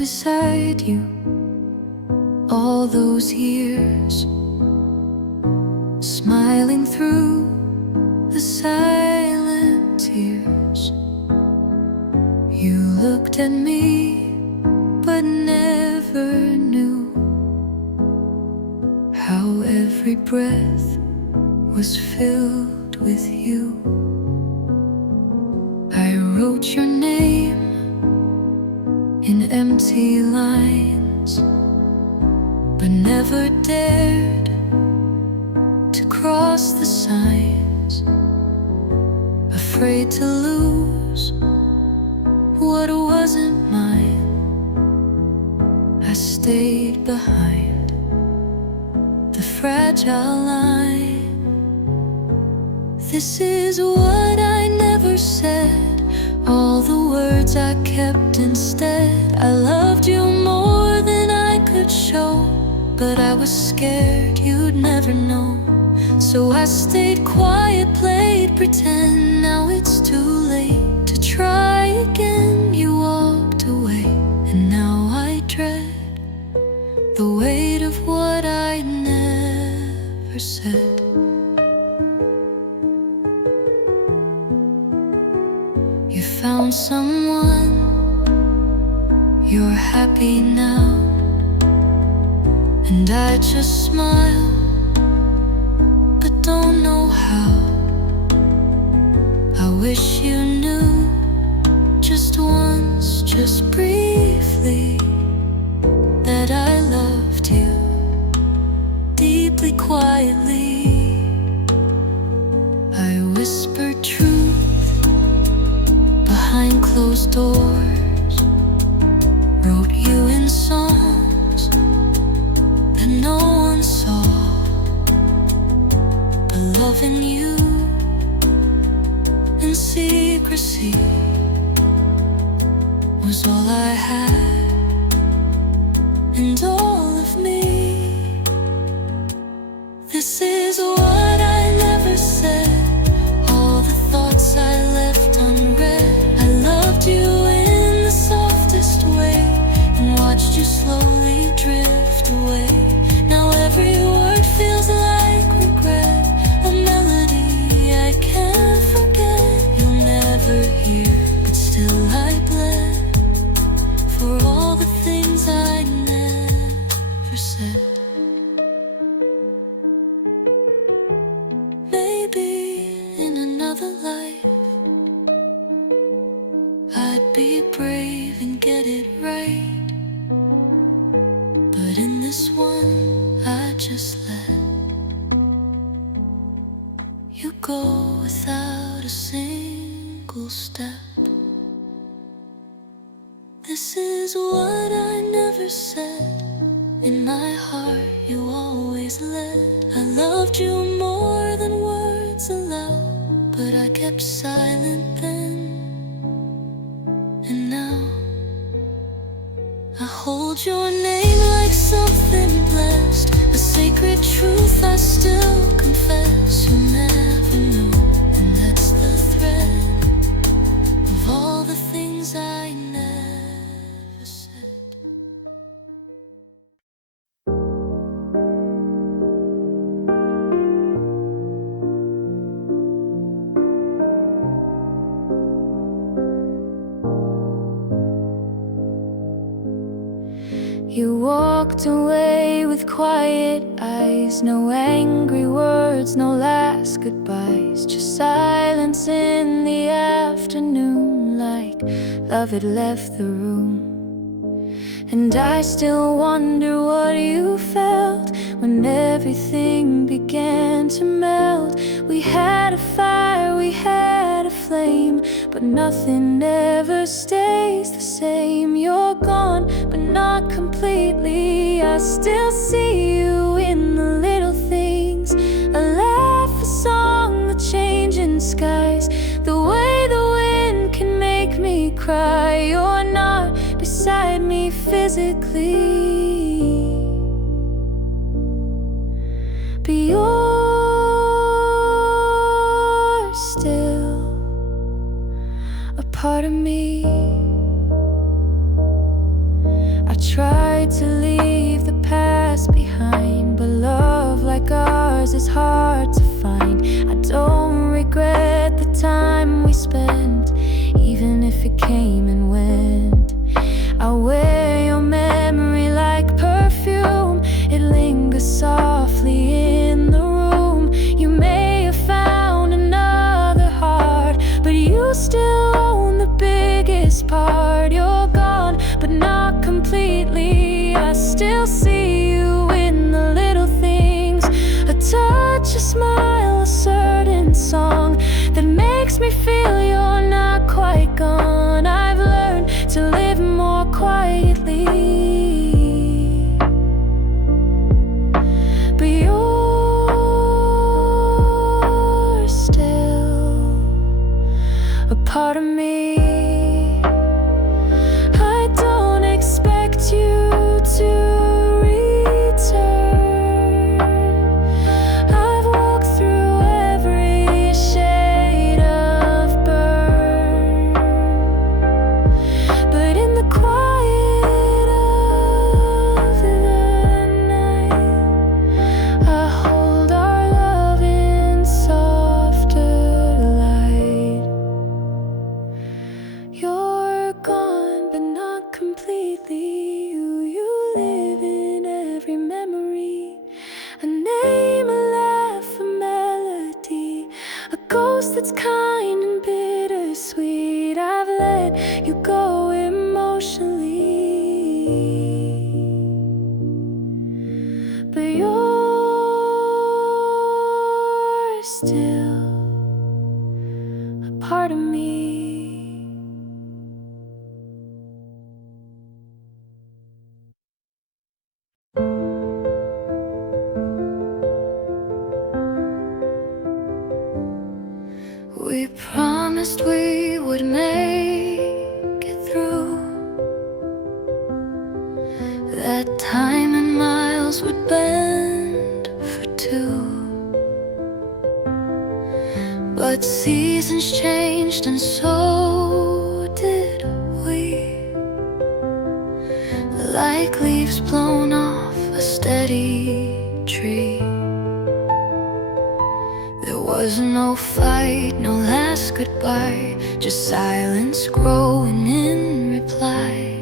beside you all those years, smiling through the silent tears. You looked at me but never knew how every breath was filled with you. I wrote your name in empty lines, but never dared to cross the signs, afraid to lose what wasn't mine. I stayed behind the fragile line. This is what I never said, all the words I kept instead. I loved you more than I could show, but I was scared you'd never know. So I stayed quiet, played pretend. Now it's too late to try again. You walked away, and now I dread the weight of what I never said. You found someone, you're happy now, and I just smile, but don't know how. I wish you knew just once, just briefly, that I loved you deeply, quietly. I whispered truth behind closed doors, wrote you in songs that no one saw. But loving you in secrecy was all I had, and all of me. This is what I never said, all the thoughts I left unread. I loved you in the softest way, and watched you slowly drift away. Now every word feels like regret, a melody I can't forget. You'll never hear, but still I bled for all the things I never said. Maybe in another life I'd be brave and get it right, but in this one I just let you go without a single step. This is what I never said, in my heart you always led. I loved you more than words allowed, but I kept silent then. And now I hold your name like something blessed, a sacred truth I still confess. You'll never know, and that's the thread of all the things I never said. You walked away with quiet eyes, no angry words, no last goodbyes, just silence in the afternoon, like love had left the room. And I still wonder what you felt when everything began to melt. We had a fire, we had a flame, but nothing ever stays the same. You're gone, but not completely. I still see you in the little things, a laugh, a song, the changing skies, the way the wind can make me cry. You're not beside me physically, but you're still a part of me. like ours is hard to find. I don't regret the time we spent, even if it came and went. I wear your memory like perfume. It lingers softly in the room. You may have found another heart, but you still own the biggest part. You're gone, but not completely. I still see you in the little things, a touch, a smile, a certain song that makes me feel you're not quite gone. I've learned to live more quietly, but you're still a part of me. I don't expect you to return. I've walked through every shade of burn, but in the quiet of the night, I hold our love in softer light. You're gone, but not completely. You live in every memory, a name, a laugh, a melody, a ghost that's kind and bittersweet. I've let you go emotionally, but you're still a part of me. We promised we would make it through, that time and miles would bend for two. But seasons changed and so did we, like leaves blown off a steady tree. There was no fight, no last goodbye, just silence growing in reply,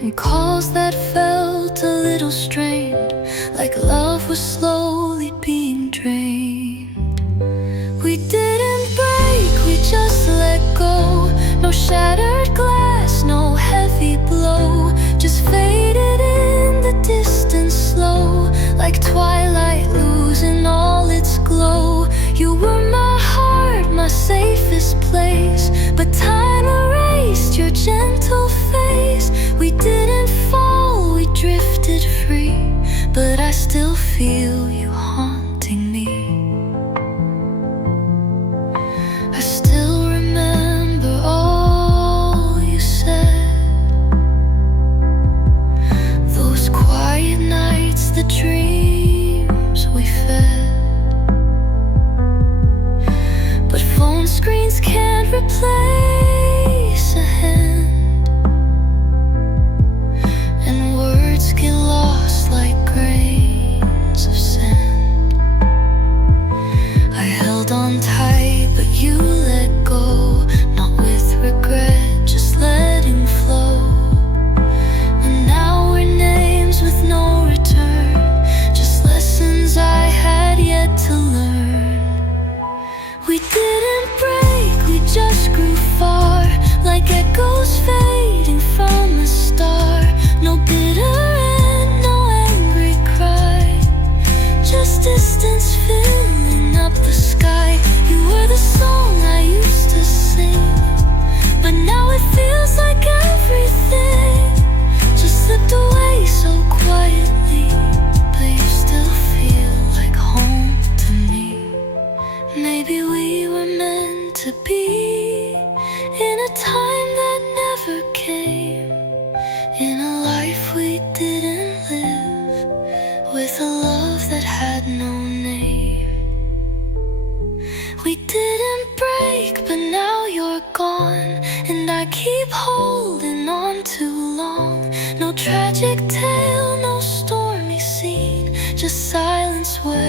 and calls that felt a little strained, like love was slowly being drained. We didn't break, we just let go. No shattered glass, no heavy blow, just faded in the distance slow, like twilight losing all its glow. You were my heart, my safest place, but time erased your gentle face. We didn't fall, we drifted free, but I still feel you haunting me. I still remember all you said, those quiet nights, the dreams we fed. But phone screens can't replace a hand, and words get lost like grains of sand. I held on tight, but you let go, not with regret, just letting flow. And now we're names with no return, just lessons I had yet to learn. We didn't break, we just grew far, like echoes fading from a star. No bitter end, no angry cry, just distance filling up the sky. You were the song I used to sing, but now it feels like everything just slipped away so quietly. But you still feel like home to me. Maybe we were meant to be in a time that never came, in a life we didn't live, with a love that had no name. We didn't break, but now you're gone, and I keep holding on too long. No tragic tale, no stormy scene, just silence where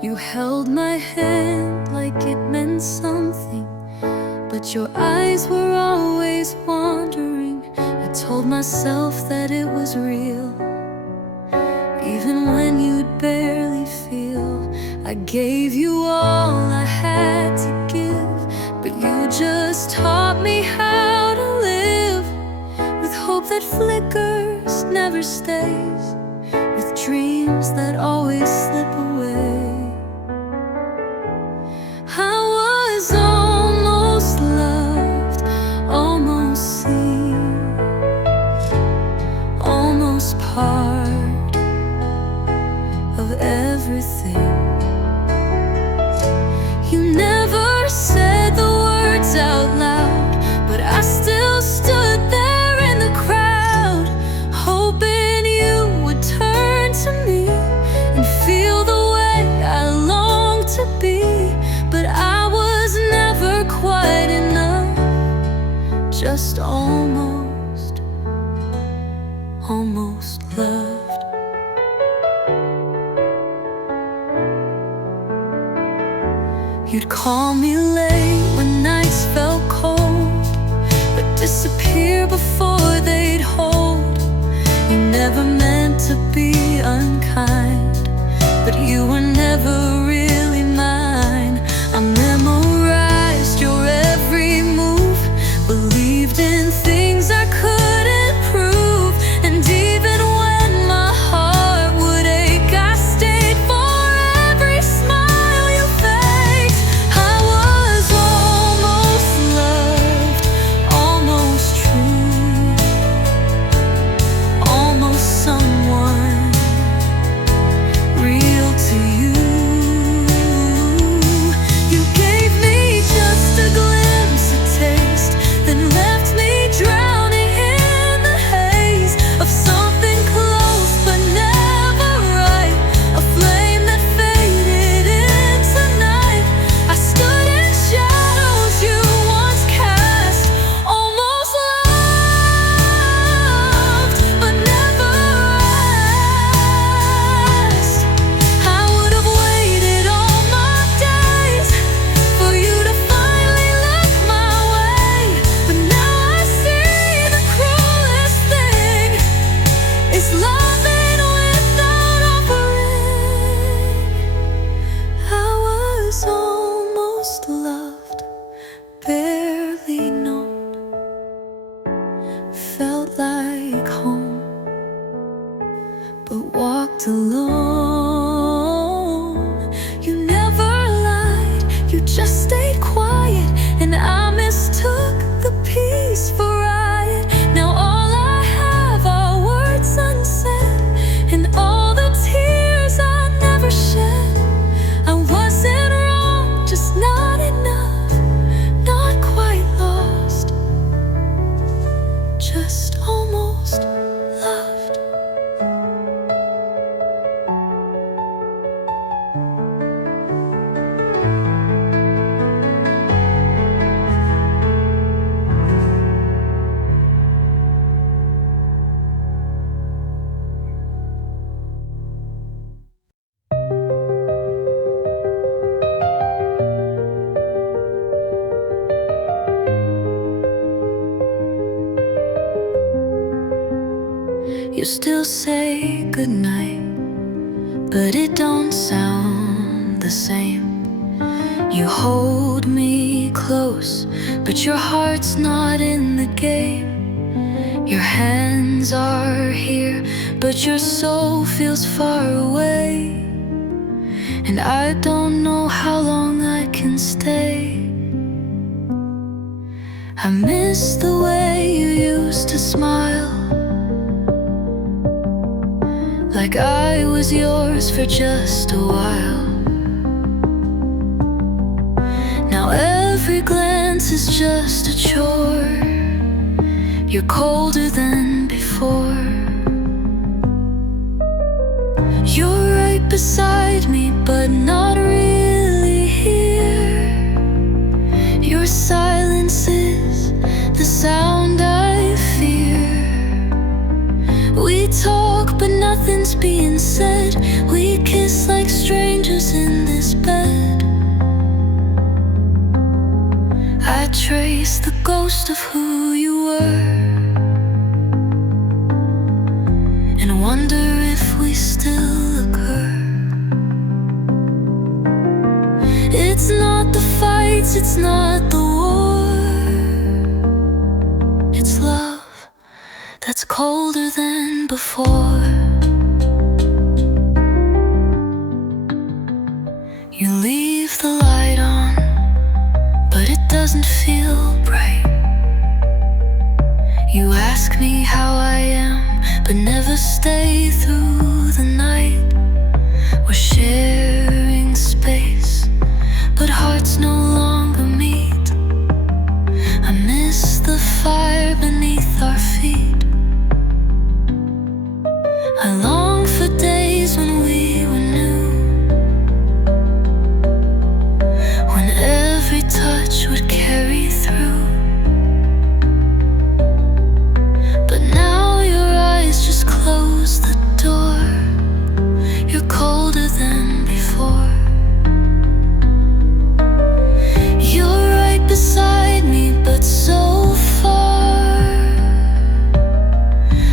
You held my hand like it meant something, but your eyes were always wandering. I told myself that it was real, even when you'd barely feel. I gave you all I had to give, but you just taught me how to live, with hope that flickers, never stays, with dreams that always slip away. I was almost loved, almost seen, almost part of everything. You never said the words out loud, but I still stood there in the crowd, hoping you would turn to me and feel the way I longed to be. But I was never quite enough, just almost loved. You'd call me late when nights felt cold, but disappear before they'd hold. You never meant to be unkind, but you were never really mine. I memorized your every move, believed in things I couldn't prove, and even when my heart would ache, I stayed for every smile you faked. I was almost loved, almost true, almost someone real to you. You gave me just a glimpse, a taste, then left me drowning in the haze of something close but never right, a flame that faded into night. I stood in shadows you once cast, almost loved but never asked. I would have waited all my days for you to finally look my way, but now I see the cruelest thing is loving without offering. I was almost loved, barely known, felt like home, but walked alone. You never lied, you just stayed quiet, and I mistook the peace for riot. Now all I have are words unsaid, and all the tears I never shed. I wasn't wrong, just not enough, not quite lost, just almost loved. You still say goodnight, but it don't sound the same. You hold me close, but your heart's not in the game. Your hands are here, but your soul feels far away, and I don't know how long I can stay. I miss the way you used to smile, like I was yours for just a while. Now every glance is just a chore. You're colder than before. You're right beside me, but not really here. Your silence is the sound I fear. nothing's being said. We kiss like strangers in this bed. I trace the ghost of who you were and wonder if we still occur. It's not the fights, it's not the war. It's love that's colder than before. You leave the light on, but it doesn't feel bright. You ask me how I am, but never stay through the night. We're sharing space, but hearts no longer meet. I miss the fire beneath our feet. I long for days when we were new, when every touch would carry through. But now your eyes just close the door. You're colder than before. You're right beside me, but so far.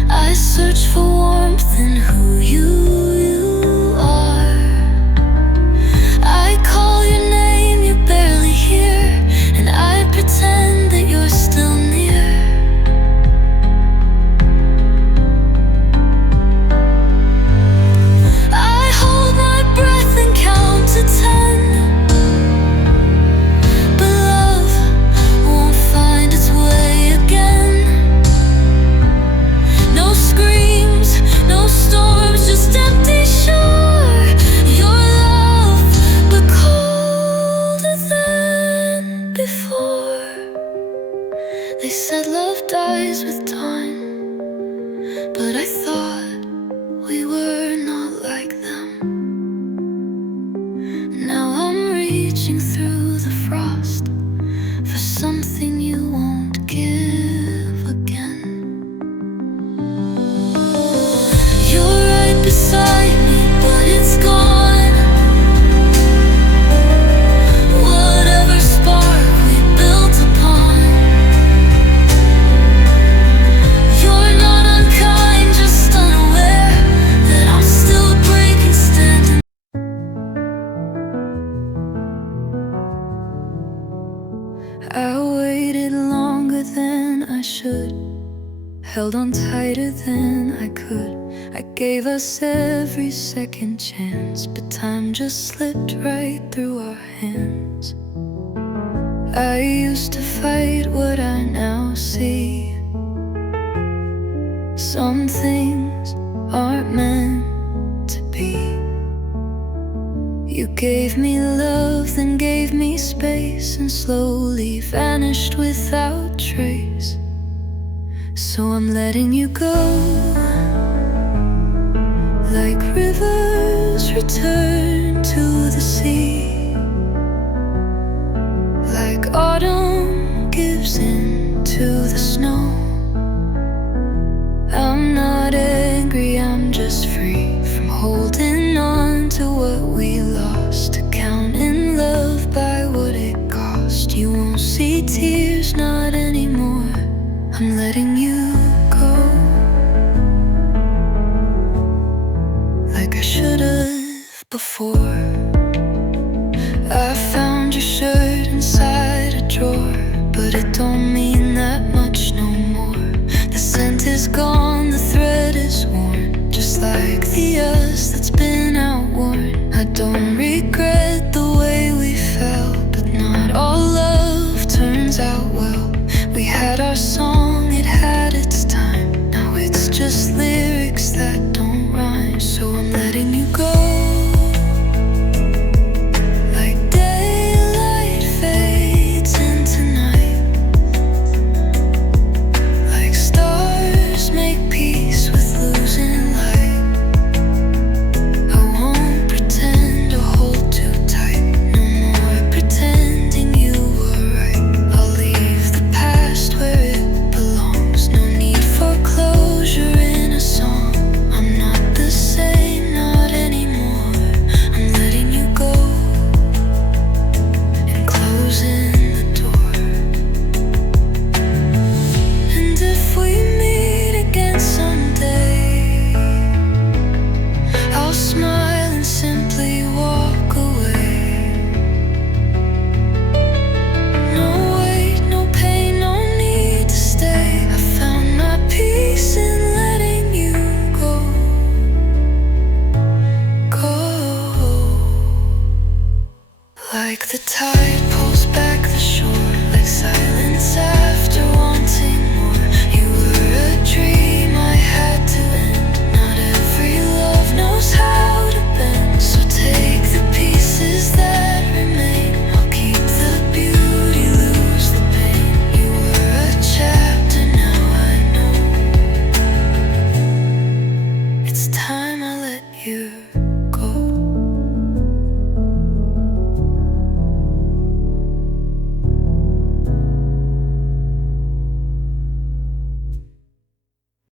I search for warmth in who you are. I call your name, you're barely here, and I pretend that you're still near. I hold my breath and count to 10, but love won't find its way again. No screams, no storms, just empty shore. Your love, but colder than before. They said love dies with time, but I thought we were not like them. Now I'm reaching through the frost for something you won't give again. You're right beside me, but it's gone. Whatever spark we built upon. You're not unkind, just unaware that I'm still breaking, standing. I waited longer than I should, held on tighter than I could. I gave us every second chance, but time just slipped right through our hands. I used to fight what I now see. Some things aren't meant to be. You gave me love, then gave me space, and slowly vanished without trace. So I'm letting you go, like rivers return to the sea, like autumn gives in to the snow. I'm not angry, I'm just free from holding on to what we lost, counting love by what it cost. You won't see tears, not anymore. I'm letting you go, like I should've before. I found your shirt inside a drawer, but it don't mean that much no more. The scent is gone, the thread is worn, just like